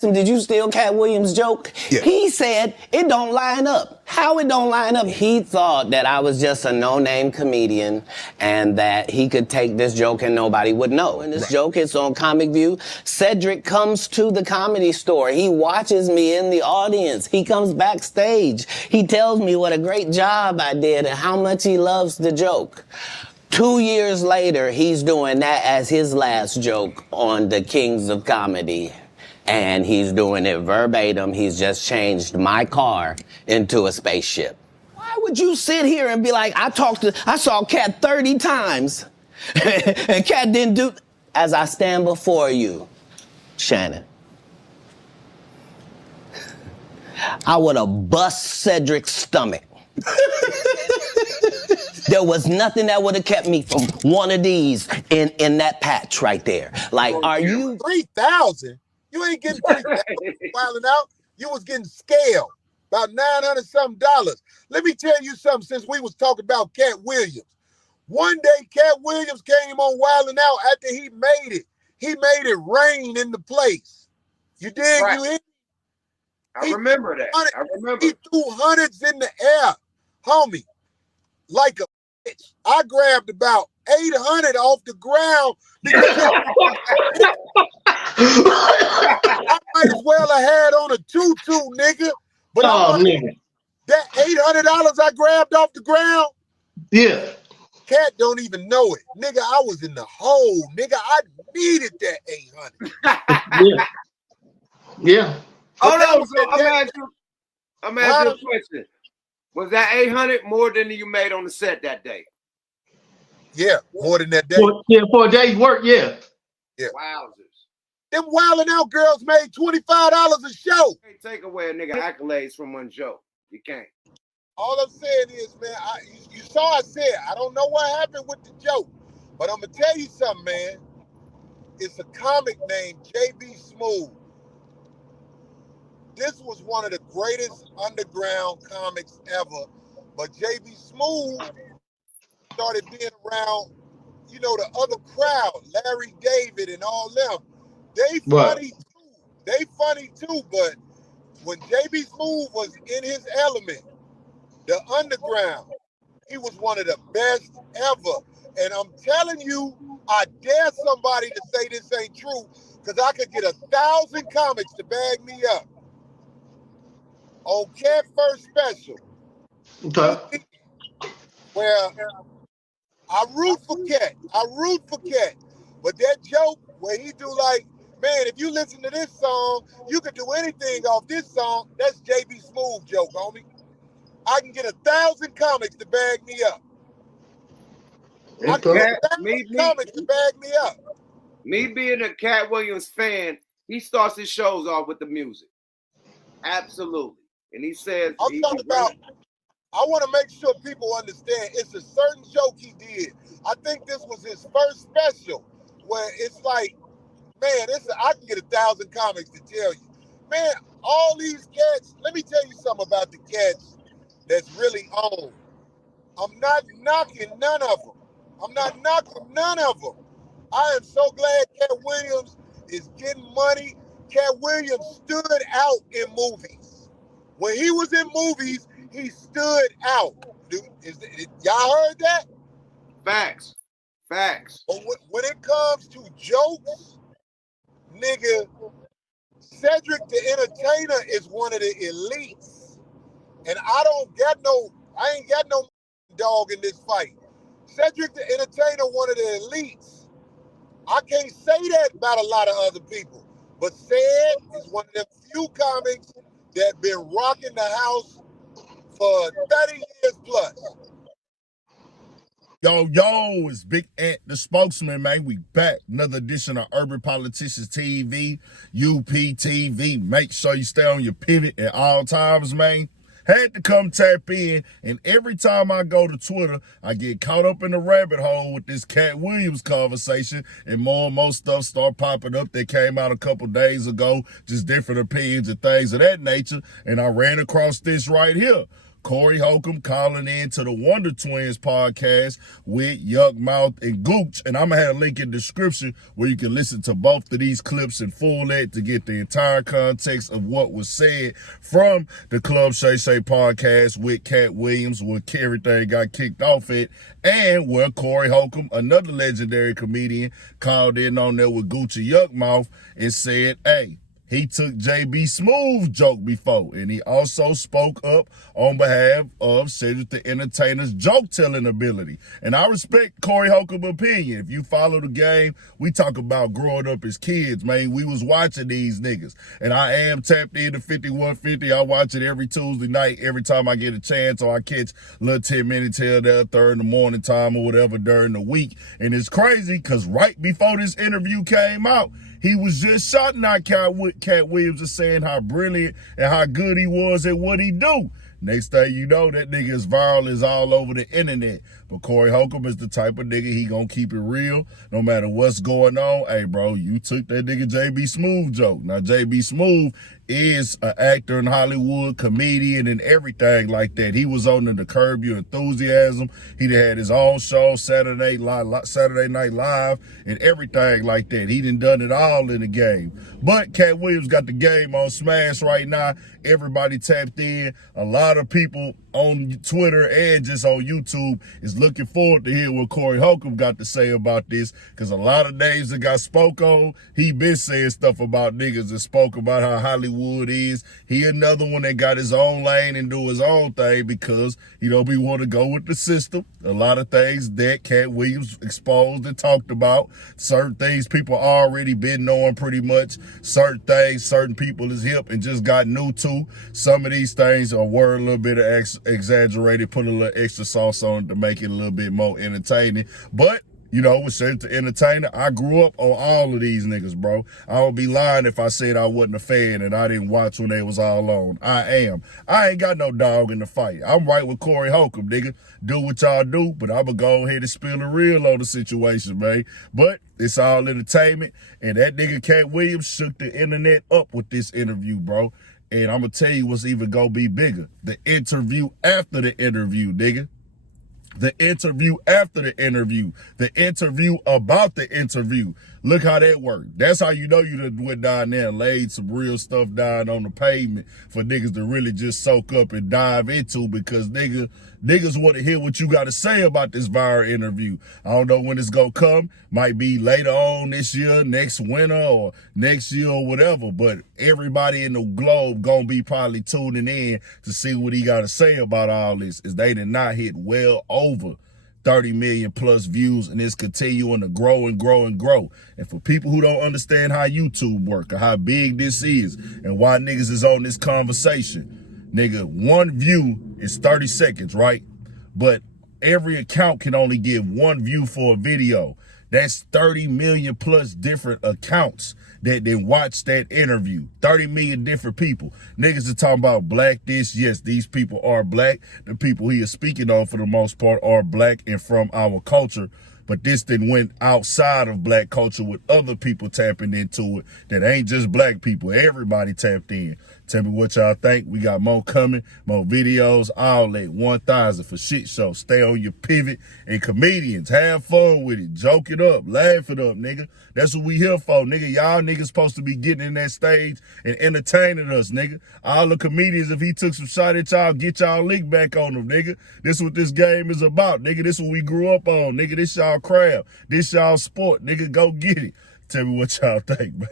Did you steal Katt Williams' joke? Yeah. He said it don't line up. How it don't line up? He thought that I was just a no-name comedian and that he could take this joke and nobody would know. And this joke is on Comic View. Cedric comes to the Comedy Store. He watches me in the audience. He comes backstage. He tells me what a great job I did and how much he loves the joke. 2 years later, he's doing that as his last joke on the Kings of Comedy. And he's doing it verbatim. He's just changed my car into a spaceship. Why would you sit here and be like, I saw Katt 30 times and Katt didn't do, as I stand before you, Shannon, I would have bust Cedric's stomach. There was nothing that would have kept me from one of these in that patch right there. Like, are you 3,000? You ain't getting 3,000 wilding out. You was getting scaled about $900-something. Let me tell you something. Since we was talking about Katt Williams, one day Katt Williams came on Wilding Out after he made it. He made it rain in the place. You dig? Right. You in? I remember that. I remember. He threw hundreds in the air, homie, like a bitch. I grabbed about 800 off the ground because I might as well have had on a tutu, nigga. But nigga. That $800 I grabbed off the ground, Yeah. Katt don't even know it. Nigga, I was in the hole. Nigga, I needed that 800. Yeah. Yeah. Hold on, so I'm gonna ask you a question. Was that 800 more than you made on the set that day? Yeah, more than that day. For a day's work, yeah. Yeah. Wowzers. Them Wilding Out girls made $25 a show. You can't take away a nigga accolades from one joke. You can't. All I'm saying is, man, you saw I said, I don't know what happened with the joke, but I'm going to tell you something, man. It's a comic named J.B. Smooth. This was one of the greatest underground comics ever, but J.B. Smooth started being around, you know, the other crowd, Larry David and all them. They funny too. They funny too, but when J.B. Smooth was in his element, the underground, he was one of the best ever. And I'm telling you, I dare somebody to say this ain't true, because I could get 1,000 comics to bag me up. On Katt First Special, Okay. where I root for Katt. But that joke where he do like, man, if you listen to this song, you could do anything off this song. That's J.B. Smooth joke, homie. I can get 1,000 comics to bag me up. I can get 1,000 comics to bag me up. Me being a Katt Williams fan, he starts his shows off with the music. Absolutely. And he says, I'm talking about, I want to make sure people understand it's a certain joke he did. I think this was his first special where it's like, man, I can get 1,000 comics to tell you. Man, all these cats, let me tell you something about the cats that's really on. I'm not knocking none of them. I am so glad Katt Williams is getting money. Katt Williams stood out in movies. When he was in movies, he stood out. Y'all heard that? Facts. But when it comes to jokes, nigga, Cedric the Entertainer is one of the elites. And I ain't got no dog in this fight. Cedric the Entertainer, one of the elites. I can't say that about a lot of other people. But Ced is one of them few comics that been rocking the house for 30 years plus. Yo, it's Big Ant, the spokesman, man. We back. Another edition of Urban Politicians TV, UPTV. Make sure you stay on your pivot at all times, man. Had to come tap in, and every time I go to Twitter, I get caught up in the rabbit hole with this Katt Williams conversation, and more stuff start popping up that came out a couple days ago, just different opinions and things of that nature, and I ran across this right here. Corey Holcomb calling in to the Wonder Twins podcast with Yukmouth and Gooch. And I'm going to have a link in the description where you can listen to both of these clips in full to get the entire context of what was said from the Club Shay Shay podcast with Katt Williams, where everything got kicked off at, and where Corey Holcomb, another legendary comedian, called in on there with Gooch and Yukmouth and said, hey, he took JB Smooth's joke before, and he also spoke up on behalf of Cedric the Entertainer's joke-telling ability. And I respect Corey Holcomb's opinion. If you follow the game, we talk about growing up as kids, man. We was watching these niggas, and I am tapped into 5150. I watch it every Tuesday night, every time I get a chance, or I catch a little 10 minutes here, there, third in the morning time or whatever during the week. And it's crazy, because right before this interview came out, he was just shouting out Katt Williams and saying how brilliant and how good he was at what he do. Next thing you know, that nigga is viral, is all over the internet. But Corey Holcomb is the type of nigga, he gonna keep it real no matter what's going on. Hey, bro, you took that nigga JB Smooth joke. Now, JB Smooth is an actor in Hollywood, comedian, and everything like that. He was on the Curb Your Enthusiasm. He had his own show, Saturday Night Live, and everything like that. He done it all in the game. But Katt Williams got the game on Smash right now. Everybody tapped in. A lot of people on Twitter and just on YouTube is looking forward to hear what Corey Holcomb got to say about this, because a lot of names that got spoke on, he been saying stuff about niggas and spoke about how Hollywood is. He another one that got his own lane and do his own thing because, we want to go with the system. A lot of things that Katt Williams exposed and talked about. Certain things people already been knowing pretty much. Certain things, certain people is hip and just got new to. Some of these things are word a little bit exaggerated, put a little extra sauce on it to make it a little bit more entertaining. But with Cedric the Entertainer, I grew up on all of these niggas, bro. I would be lying if I said I wasn't a fan and I didn't watch when they was all on. I am. I ain't got no dog in the fight. I'm right with Corey Holcomb, nigga. Do what y'all do, but I'm going to go ahead and spill the real on the situation, man. But it's all entertainment, and that nigga Katt Williams shook the internet up with this interview, bro. And I'm going to tell you what's even going to be bigger. The interview after the interview, nigga. The interview after the interview. The interview about the interview. Look how that worked. That's how you know you done went down there and laid some real stuff down on the pavement for niggas to really just soak up and dive into, because niggas want to hear what you got to say about this viral interview. I don't know when it's going to come. Might be later on this year, next winter, or next year or whatever. But everybody in the globe going to be probably tuning in to see what he got to say about all this. Is they did not hit well over 30 million plus views, and it's continuing to grow and grow and grow. And for people who don't understand how YouTube work or how big this is and why niggas is on this conversation, nigga, one view is 30 seconds, right? But every account can only give one view for a video. That's 30 million plus different accounts that watch that interview. 30 million different people. Niggas are talking about black this. Yes, these people are black. The people he is speaking on for the most part are black and from our culture. But this then went outside of black culture with other people tapping into it that ain't just black people. Everybody tapped in. Tell me what y'all think. We got more coming, more videos, all that. 1,000 for shit show. Stay on your pivot. And comedians, have fun with it. Joke it up. Laugh it up, nigga. That's what we here for, nigga. Y'all niggas supposed to be getting in that stage and entertaining us, nigga. All the comedians, if he took some shot at y'all, get y'all lick back on them, nigga. This what this game is about, nigga. This what we grew up on, nigga. This y'all crowd. This y'all sport, nigga. Go get it. Tell me what y'all think, man.